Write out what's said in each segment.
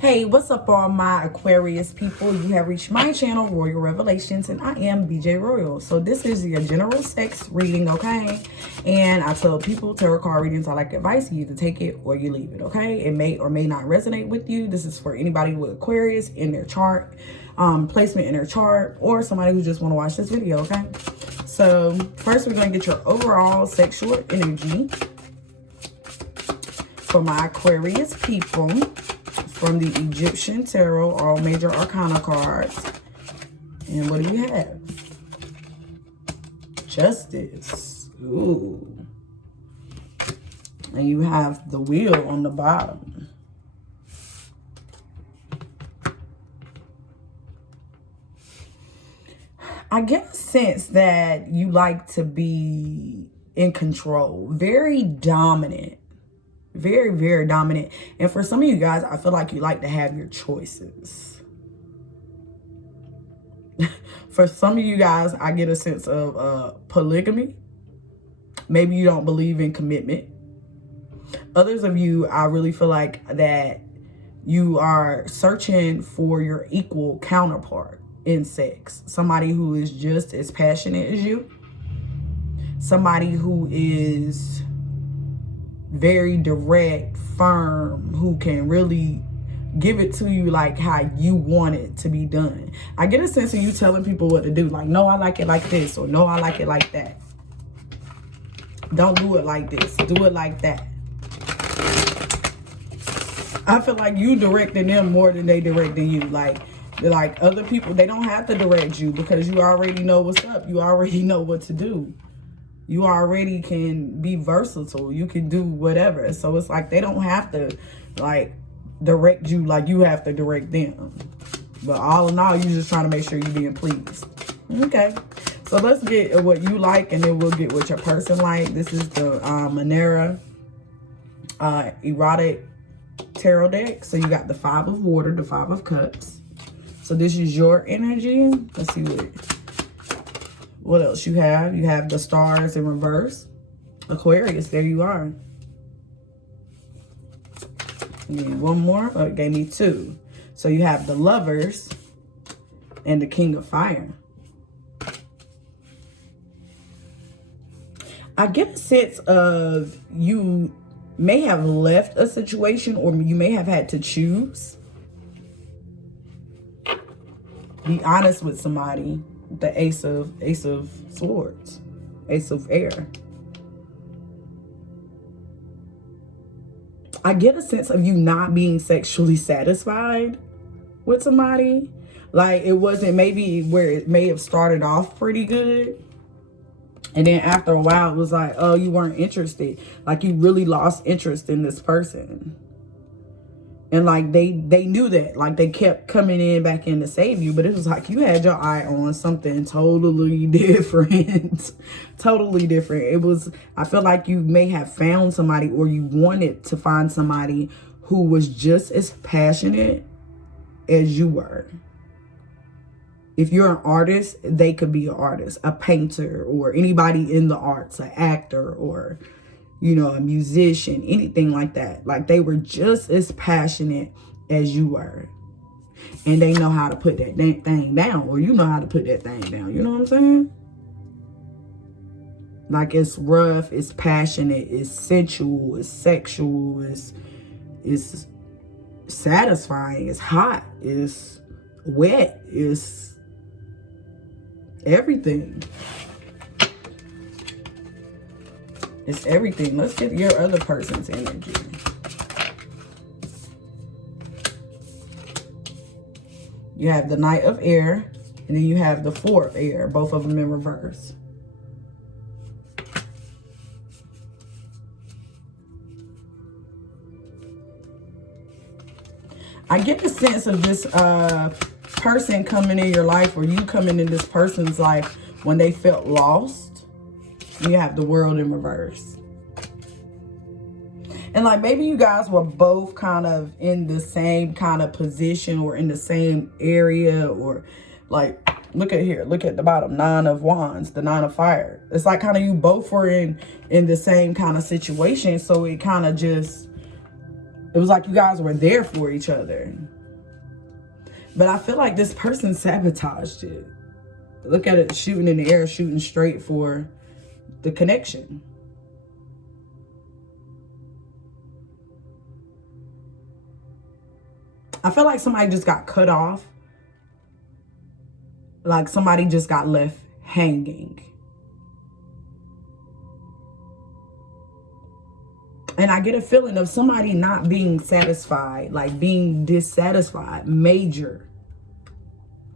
Hey, what's up all my Aquarius people? You have reached my channel, Royal Revelations, and I am BeeJayRoyal. So this is your general sex reading, okay? And I tell people tarot card readings I like advice. You either take it or you leave it, okay? It may or may not resonate with you. This is for anybody with Aquarius in their chart, placement in their chart, or somebody who just want to watch this video, okay? So first we're going to get your overall sexual energy for my Aquarius people from the Egyptian Tarot, all major arcana cards. And what do you have? Justice. Ooh. And you have the wheel on the bottom. I get a sense that you like to be in control, very dominant. Very, very dominant. And for some of you guys, I feel like you like to have your choices. For some of you guys, I get a sense of polygamy. Maybe you don't believe in commitment. Others of you, I really feel like that you are searching for your equal counterpart in sex. Somebody who is just as passionate as you. Somebody who is very direct, firm, who can really give it to you like how you want it to be done. I get a sense of you telling people what to do. Like, no, I like it like this, or no, I like it like that. Don't do it like this. Do it like that. I feel like you directing them more than they directing you. Like other people, they don't have to direct you because you already know what's up. You already know what to do. You already can be versatile. You can do whatever. So it's like they don't have to like direct you like you have to direct them. But all in all, you're just trying to make sure you're being pleased. Okay. So let's get what you like and then we'll get what your person like. This is the Manera Erotic Tarot deck. So you got the 5 of Water, the 5 of Cups. So this is your energy. Let's see what else you have. You have the Stars in reverse. Aquarius, there you are. And one more. Oh, it gave me 2. So you have the Lovers and the King of Fire. I get a sense of you may have left a situation or you may have had to choose. Be honest with somebody. The Ace of Swords, Ace of Air. I get a sense of you not being sexually satisfied with somebody. Like it wasn't maybe where it may have started off pretty good. And then after a while, it was like, oh, you weren't interested. Like you really lost interest in this person. And like they knew that, like they kept coming in back in to save you, but it was like you had your eye on something totally different. Totally different. It was, I feel like you may have found somebody or you wanted to find somebody who was just as passionate as you were. If you're an artist, they could be an artist, a painter, or anybody in the arts, an actor, or you know, a musician, anything like that. Like they were just as passionate as you were. And they know how to put that thing down, or you know how to put that thing down. You know what I'm saying? Like it's rough, it's passionate, it's sensual, it's sexual, it's satisfying, it's hot, it's wet, it's everything. It's everything. Let's get your other person's energy. You have the Knight of Air, and then you have the 4 of Air, both of them in reverse. I get the sense of this person coming in your life, or you coming in this person's life when they felt lost. You have the World in reverse. And like maybe you guys were both kind of in the same kind of position or in the same area, or like look at here, look at the bottom, 9 of Wands, the 9 of Fire. It's like kind of you both were in the same kind of situation. So it kind of just It was like you guys were there for each other. But I feel like this person sabotaged it. Look at it, shooting in the air, shooting straight for the connection. I feel like somebody just got cut off. Like somebody just got left hanging. And I get a feeling of somebody not being satisfied, like being dissatisfied, major.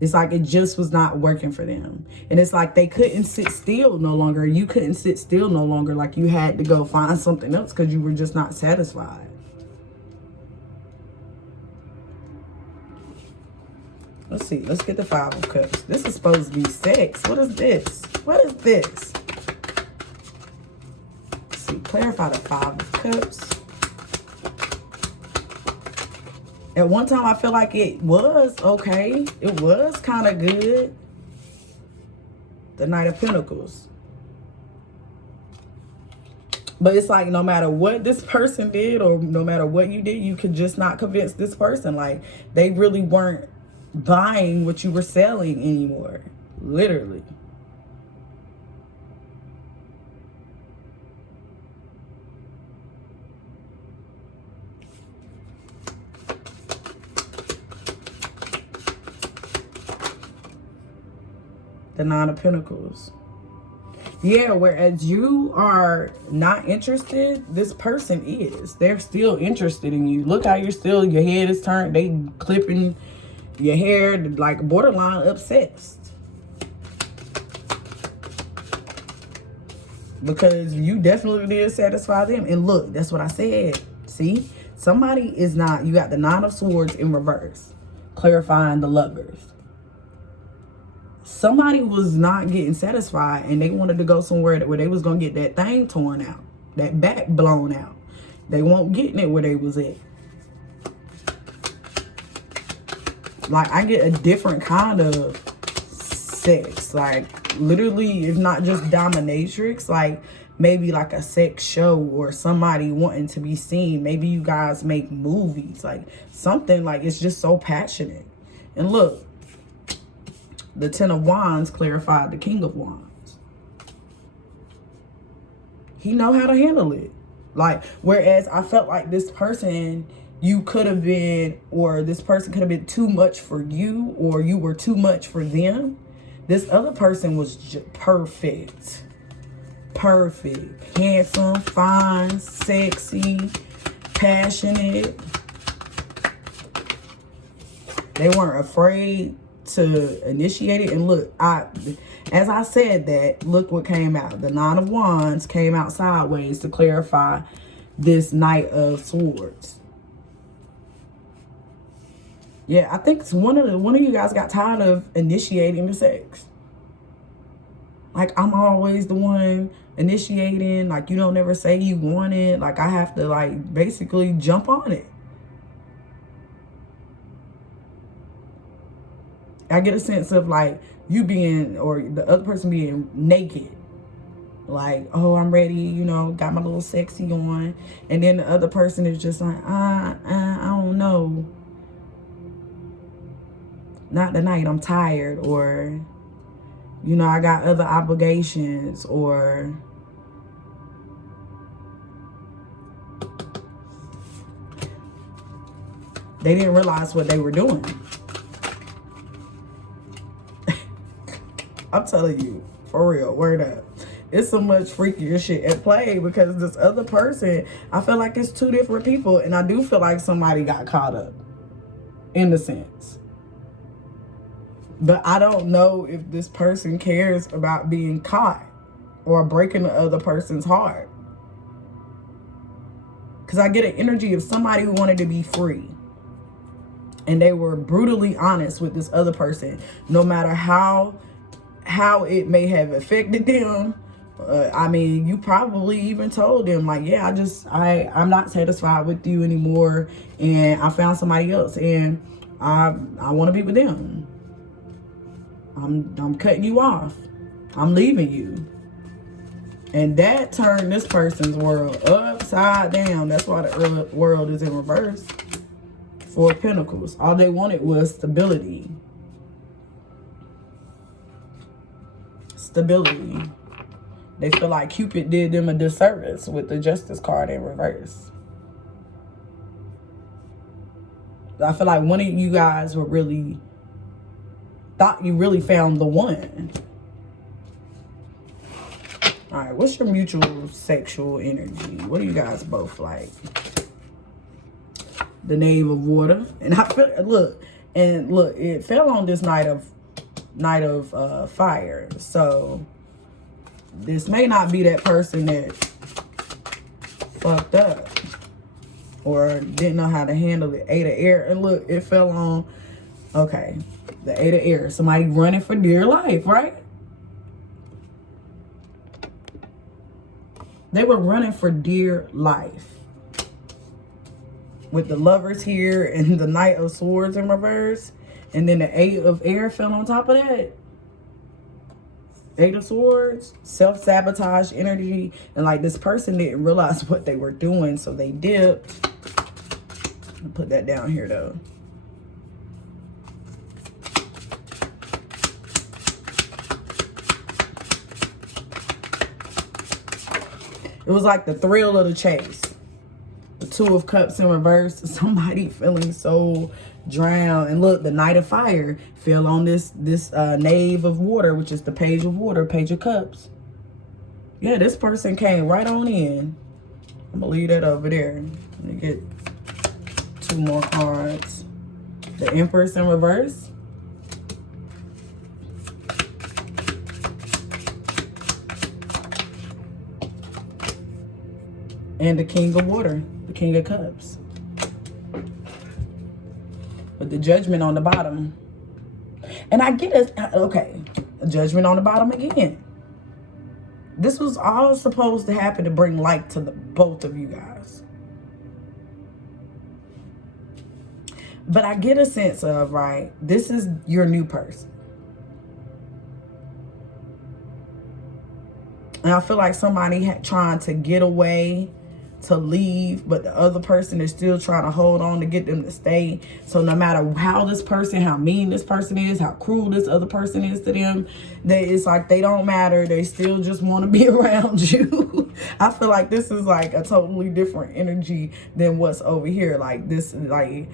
It's like it just was not working for them. And it's like they couldn't sit still no longer. You couldn't sit still no longer. Like you had to go find something else because you were just not satisfied. Let's see. Let's get the 5 of Cups. This is supposed to be sex. What is this? What is this? Let's see. Clarify the 5 of Cups. At one time, I feel like it was okay. It was kind of good. The Knight of Pentacles. But it's like no matter what this person did or no matter what you did, you could just not convince this person. Like they really weren't buying what you were selling anymore. Literally. The 9 of Pentacles. Yeah, whereas you are not interested, this person is. They're still interested in you. Look how you're still, your head is turned. They clipping your hair, like borderline obsessed. Because you definitely did satisfy them. And look, that's what I said. See? Somebody is not, you got the 9 of Swords in reverse. Clarifying the Lovers. Somebody was not getting satisfied and they wanted to go somewhere where they was going to get that thing torn out. That back blown out. They weren't getting it where they was at. Like, I get a different kind of sex. Like, literally, it's not just dominatrix. Like, maybe like a sex show or somebody wanting to be seen. Maybe you guys make movies. Like, something like it's just so passionate. And look. The 10 of Wands clarified the King of Wands. He know how to handle it. Like, whereas I felt like this person, you could have been, or this person could have been too much for you, or you were too much for them. This other person was perfect. Perfect. Handsome, fine, sexy, passionate. They weren't afraid to initiate it. And look, as I said that, look what came out. The 9 of Wands came out sideways to clarify this Knight of Swords. Yeah, I think it's one of you guys got tired of initiating the sex. Like, I'm always the one initiating. Like, you don't ever say you want it. Like, I have to, like, basically jump on it. I get a sense of like you being, or the other person being naked. Like, oh, I'm ready, you know, got my little sexy on. And then the other person is just like, I don't know. Not tonight, I'm tired. Or, you know, I got other obligations. Or, they didn't realize what they were doing. I'm telling you, for real, word up. It's so much freakier shit at play because this other person, I feel like it's two different people. And I do feel like somebody got caught up, in a sense. But I don't know if this person cares about being caught or breaking the other person's heart. Because I get an energy of somebody who wanted to be free. And they were brutally honest with this other person, no matter how it may have affected them. I mean, you probably even told them like, yeah, I'm not satisfied with you anymore, and I found somebody else, and I want to be with them. I'm cutting you off. I'm leaving you. And that turned this person's world upside down. That's why the world is in reverse. Four of Pentacles. All they wanted was stability. Stability. They feel like Cupid did them a disservice with the Justice card in reverse. I feel like one of you guys were really, thought you really found the one. All right, what's your mutual sexual energy? What do you guys both like? The Knave of Water. And I feel, look, it fell on this Knight of Fire. So this may not be that person that fucked up or didn't know how to handle the Eight of Air. And look, it fell on, okay, the Eight of Air. Somebody running for dear life, right? They were running for dear life. With the Lovers here and the Knight of Swords in reverse. And then the Eight of Air fell on top of that. Eight of Swords, self-sabotage energy. And like this person didn't realize what they were doing, so they dipped. I'll put that down here though. It was like the thrill of the chase. The Two of Cups in reverse. Somebody feeling so drowned. And look, the Knight of Fire fell on this Knave of Water, which is the Page of Water, Page of Cups. Yeah, this person came right on in. I'm gonna leave that over there. Let me get two more cards. The Empress in reverse. And the King of Water, the King of Cups. With the Judgment on the bottom. And I get it, okay, a Judgment on the bottom again. This was all supposed to happen to bring light to the both of you guys. But I get a sense of, right, this is your new person. And I feel like somebody trying to get away, to leave, but the other person is still trying to hold on to get them to stay. So no matter how this person, how mean this person is, how cruel this other person is to them, it's like they don't matter. They still just want to be around you. I feel like this is like a totally different energy than what's over here. Like this, like,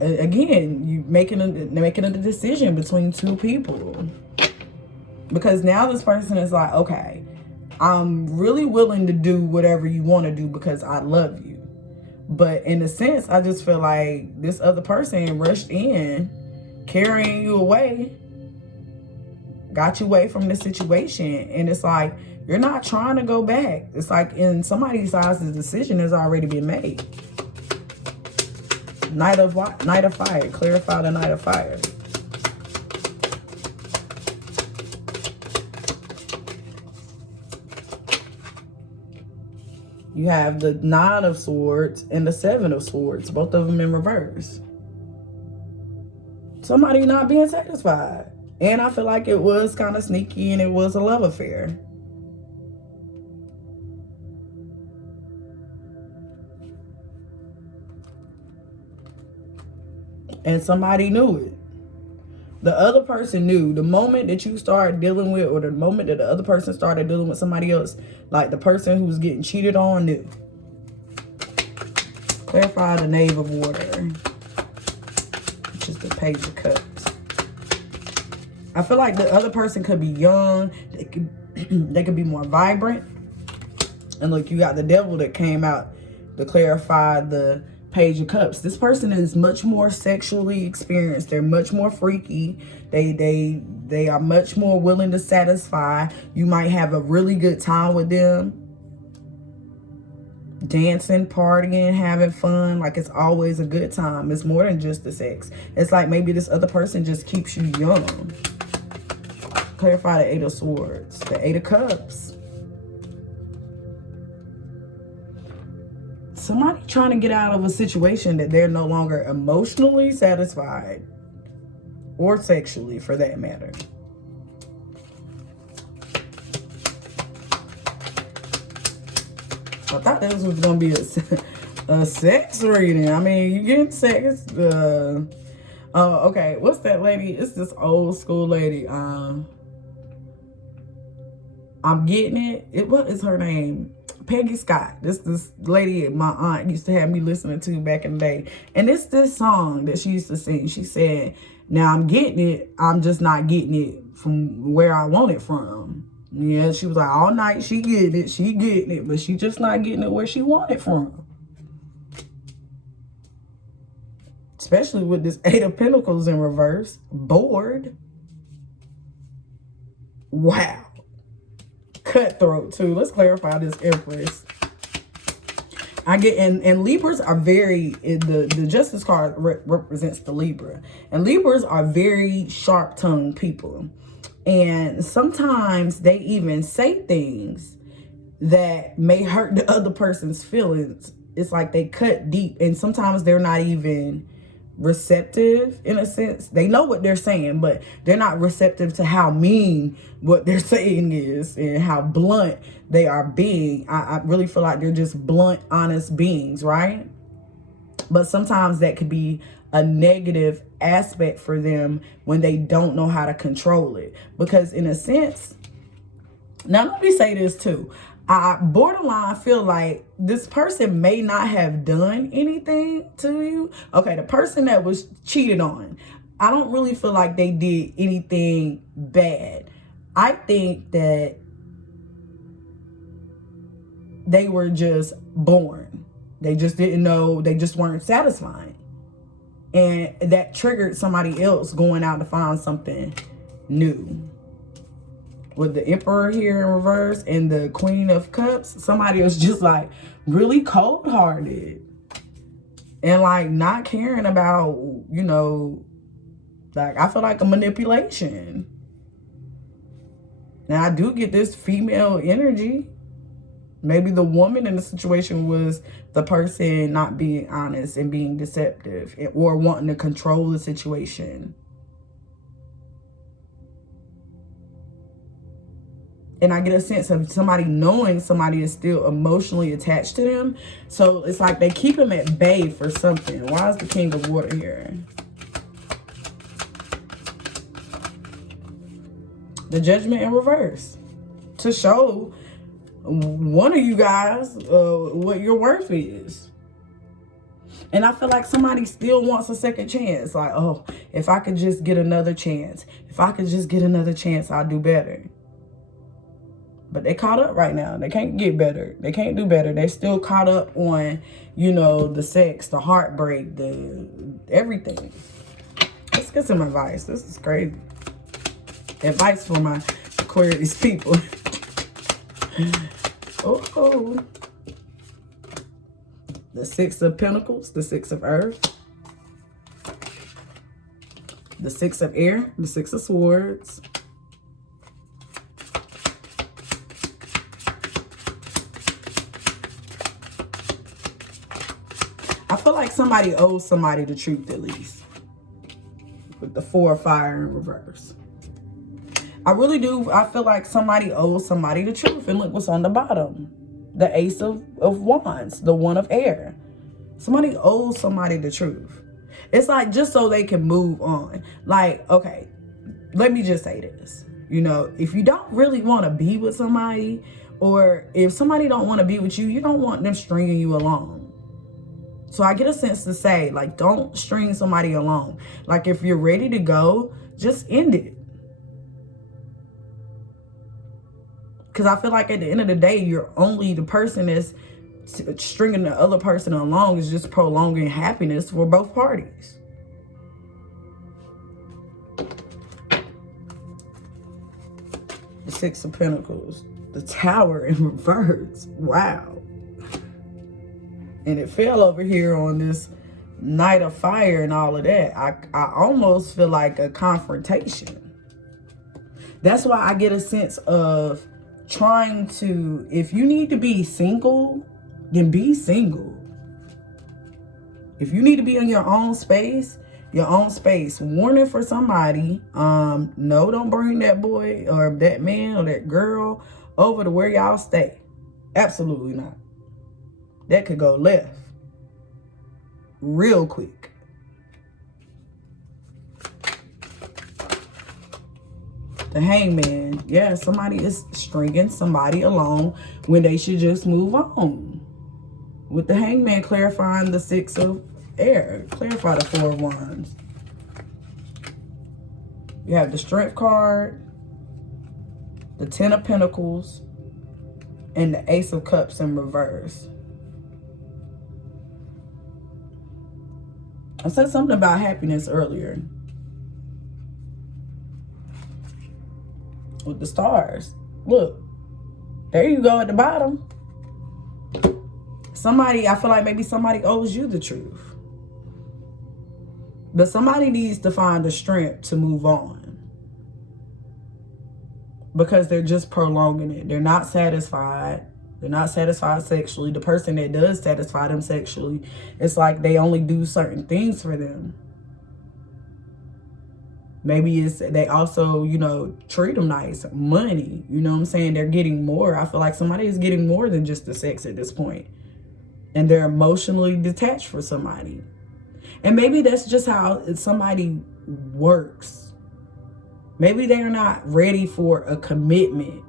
again, you making a decision between two people. Because now this person is like, okay, I'm really willing to do whatever you want to do because I love you. But in a sense, I just feel like this other person rushed in, carrying you away, got you away from the situation. And it's like, you're not trying to go back. It's like in somebody's eyes, the decision has already been made. Knight of Fire. Clarify the Knight of Fire. You have the Nine of Swords and the Seven of Swords, both of them in reverse. Somebody not being satisfied. And I feel like it was kind of sneaky and it was a love affair. And somebody knew it. The other person knew. The moment that you started dealing with, or the moment that the other person started dealing with somebody else, like the person who was getting cheated on knew. Clarify the Knave of Water, which is the Page of Cups. I feel like the other person could be young. They could be more vibrant. And look, you got the Devil that came out to clarify the Page of Cups. This person is much more sexually experienced. They're much more freaky. They are much more willing to satisfy. You might have a really good time with them. Dancing, partying, having fun. Like it's always a good time. It's more than just the sex. It's like maybe this other person just keeps you young. Clarify the Eight of Swords. The Eight of Cups. Somebody trying to get out of a situation that they're no longer emotionally satisfied, or sexually for that matter. I thought this was gonna be a sex reading. I mean, you getting sex. Okay, what's that lady? It's this old school lady. I'm getting it. What is her name? Peggy Scott. This lady my aunt used to have me listening to back in the day. And it's this song that she used to sing. She said, now I'm getting it. I'm just not getting it from where I want it from. Yeah, she was like, all night she getting it, but she just not getting it where she want it from. Especially with this 8 of Pentacles in reverse. Bored. Wow. Cutthroat too. Let's clarify this Empress. I get, and Libras are very, the Justice card represents the Libra. And Libras are very sharp-tongued people. And sometimes they even say things that may hurt the other person's feelings. It's like they cut deep, and sometimes they're not even receptive in a sense. They know what they're saying, but they're not receptive to how mean what they're saying is and how blunt they are being. I really feel like they're just blunt, honest beings, right? But sometimes that could be a negative aspect for them when they don't know how to control it. Because in a sense, now let me say this too. I borderline feel like this person may not have done anything to you. Okay, the person that was cheated on, I don't really feel like they did anything bad. I think that they were just born. They just didn't know, they just weren't satisfied. And that triggered somebody else going out to find something new. With the Emperor here in reverse and the Queen of Cups, somebody was just like really cold-hearted and like not caring about, you know, like I feel like a manipulation. Now I do get this female energy. Maybe the woman in the situation was the person not being honest and being deceptive or wanting to control the situation. And I get a sense of somebody knowing somebody is still emotionally attached to them. So it's like they keep them at bay for something. Why is the King of Water here? The Judgment in reverse. To show one of you guys what your worth is. And I feel like somebody still wants a second chance. Like, oh, if I could just get another chance. If I could just get another chance, I'll do better. But they caught up right now. They can't get better. They can't do better. They're still caught up on, you know, the sex, the heartbreak, the everything. Let's get some advice. This is crazy. Advice for my Aquarius people. Oh. The 6 of Pentacles, the 6 of Earth, the 6 of Air, the 6 of Swords, I feel like somebody owes somebody the truth at least. With the 4 of Fire in reverse. I really do. I feel like somebody owes somebody the truth. And look what's on the bottom. The Ace of Wands. The 1 of Air. Somebody owes somebody the truth. It's like just so they can move on. Like, okay, let me just say this. You know, if you don't really want to be with somebody, or if somebody don't want to be with you, you don't want them stringing you along. So I get a sense to say, like, don't string somebody along. Like, if you're ready to go, just end it. Because I feel like at the end of the day, you're only the person that's stringing the other person along is just prolonging happiness for both parties. The 6 of Pentacles. The Tower in reverse. Wow. And it fell over here on this Knight of Fire and all of that. I almost feel like a confrontation. That's why I get a sense of trying to, if you need to be single, then be single. If you need to be in your own space, warning for somebody, no, don't bring that boy or that man or that girl over to where y'all stay. Absolutely not. that could go left real quick. The Hangman. Yeah, somebody is stringing somebody along when they should just move on. With the Hangman clarifying the 6 of air. Clarify the 4 of Wands. You have the Strength card, the 10 of Pentacles, and the Ace of Cups in reverse. I said something about happiness earlier. With the stars. Look. There you go at the bottom. Somebody, I feel like maybe somebody owes you the truth. But somebody needs to find the strength to move on. Because they're just prolonging it. They're not satisfied. They're not satisfied sexually. The person that does satisfy them sexually, it's like they only do certain things for them. Maybe it's they also, you know, treat them nice. Money, you know what I'm saying? They're getting more. I feel like somebody is getting more than just the sex at this point. And they're emotionally detached for somebody. And maybe that's just how somebody works. Maybe they're not ready for a commitment.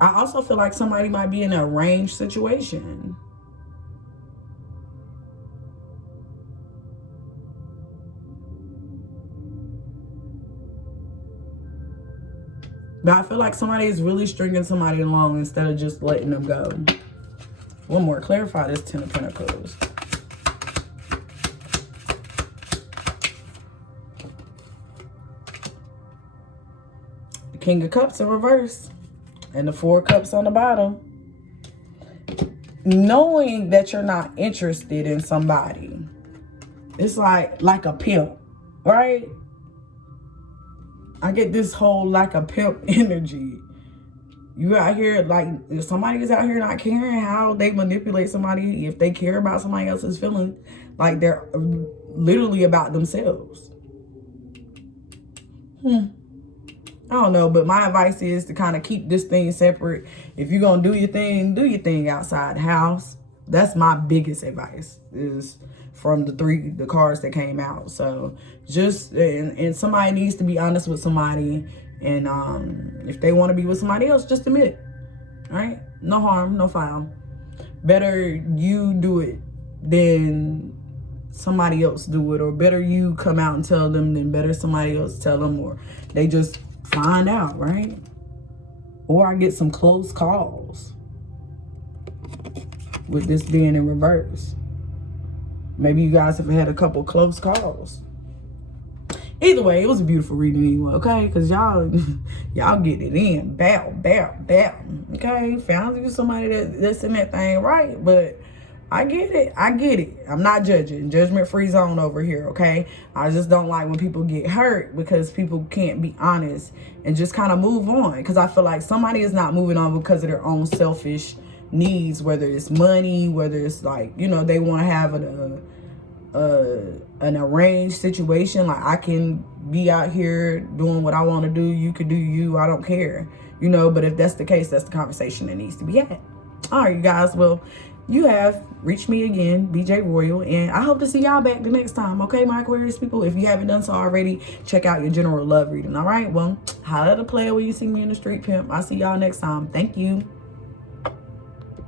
I also feel like somebody might be in an arranged situation. But I feel like somebody is really stringing somebody along instead of just letting them go. One more. Clarify this 10 of Pentacles. The King of Cups in reverse. And the 4 Cups on the bottom. Knowing that you're not interested in somebody. It's like a pimp, right? I get this whole like a pimp energy. You out here, like, if somebody is out here not caring how they manipulate somebody, if they care about somebody else's feelings, like they're literally about themselves. I don't know, but my advice is to kind of keep this thing separate. If you're going to do your thing outside the house. That's my biggest advice, is from the cards that came out. So just, and somebody needs to be honest with somebody. And if they want to be with somebody else, just admit it. All right? No harm, no foul. Better you do it than somebody else do it. Or better you come out and tell them than better somebody else tell them. Or they just find out, right? Or I get some close calls. With this being in reverse. Maybe you guys have had a couple close calls. Either way, it was a beautiful reading anyway, okay? Because y'all get it in. Bow, bow, bow. Okay? Found you somebody that's in that thing right. But I get it. I get it. I'm not judging. Judgment-free zone over here, okay? I just don't like when people get hurt because people can't be honest and just kind of move on. Because I feel like somebody is not moving on because of their own selfish needs, whether it's money, whether it's like, you know, they want to have an arranged situation. Like, I can be out here doing what I want to do, you could do you, I don't care, you know. But if that's the case, that's the conversation that needs to be had. All right, you guys, well, you have reached me again, BeeJayRoyal, and I hope to see y'all back the next time, okay, my Aquarius people? If you haven't done so already, check out your general love reading. All right, well, holla at a player when you see me in the street, pimp. I'll see y'all next time. Thank you.